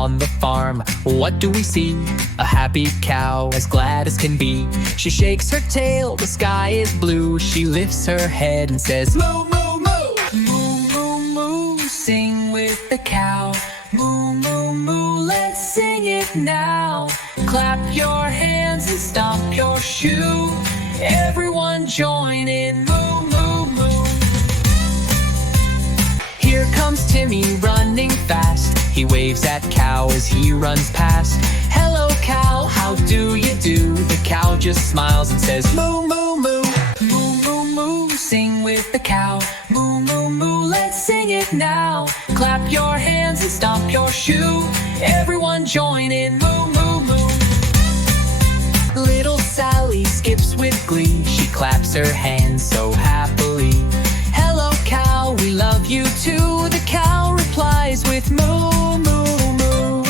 on the farm, what do we see? A happy cow, as glad as can be. She shakes her tail, the sky is blue. She lifts her head and says, moo, moo, moo. Moo, moo, moo, sing with the cow. Moo, moo, moo, let's sing it now. Clap your hands and stomp your shoe. Everyone join in, moo, moo, moo. Here comes Timmy running fast. He waves at cow as he runs past. Hello cow, how do you do? The cow just smiles and says, moo, moo, moo. Moo, moo, moo, sing with the cow. Moo, moo, moo, let's sing it now. Clap your hands and stomp your shoe. Everyone join in, moo, moo, moo. Little Sally skips with glee. She claps her hands so happily. Hello cow, we love you too. The cow replies with moo, moo, moo.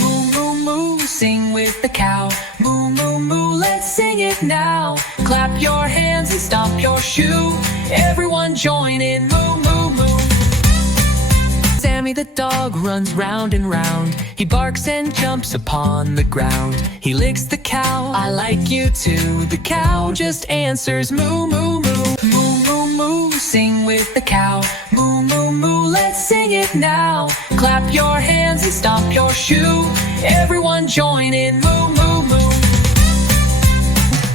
Moo, moo, moo, sing with the cow. Moo, moo, moo, let's sing it now. Clap your hands and stomp your shoe. Everyone join in, moo, moo, moo. Sammy the dog runs round and round. He barks and jumps upon the ground. He licks the cow, I like you too. The cow just answers moo, moo, moo. Moo, moo, moo, sing with the cow. Moo, moo, moo, let's sing it now. Clap your hands and stomp your shoe. Everyone join in, moo, moo, moo.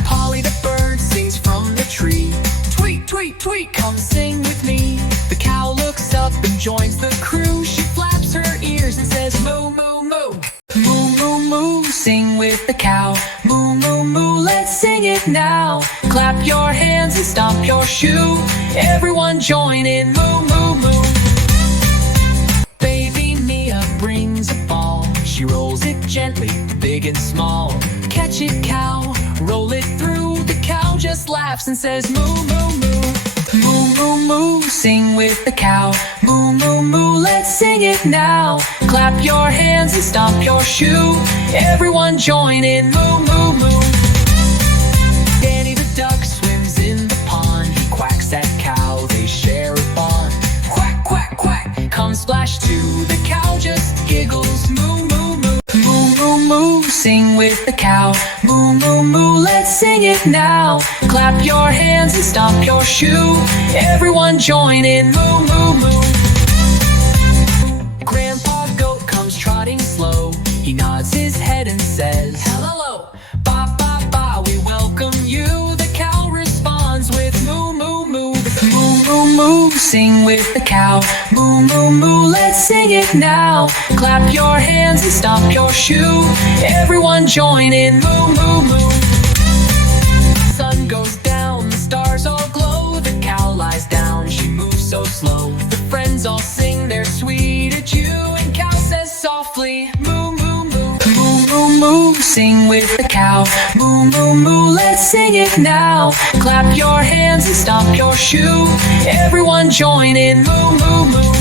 Polly the bird sings from the tree. Tweet, tweet, tweet, come sing with me. The cow looks up and joins the crew. She flaps her ears and says moo, moo, moo. Moo, moo, moo, sing with the cow. Moo, moo, moo, let's sing it now. Clap your hands and stomp your shoe. Everyone join in, moo, moo, moo. Baby Mia brings a ball. She rolls it gently, big and small. Catch it, cow, roll it through. The cow just laughs and says moo, moo, moo. Moo, moo, moo, sing with the cow. Moo, moo, moo, let's sing it now. Clap your hands and stomp your shoe. Everyone join in, moo, moo, moo. Danny the duck swims in the pond. He quacks at cow, they share a bond. Quack, quack, quack, come splash too. The cow just giggles, moo, moo, moo. Moo, moo, moo, sing with the cow. Moo, moo, moo, let's sing it now. Clap your hands and stomp your shoe. Everyone join in, moo, moo, moo. Grandpa Goat comes trotting slow. He nods his head and says, hello. Ba, ba, ba, we welcome you. The cow responds with moo, moo, moo. Moo, moo, moo, sing with the cow. Moo, moo, moo, let's sing it now. Clap your hands and stomp your shoe. Everyone join in, moo, moo, moo. Sun goes down, the stars all glow. The cow lies down, she moves so slow. The friends all sing their sweet adieu. And cow says softly, moo, moo, moo. Moo, moo, moo, sing with the cow. Moo, moo, moo, let's sing it now. Clap your hands and stomp your shoe. Everyone join in, moo, moo, moo.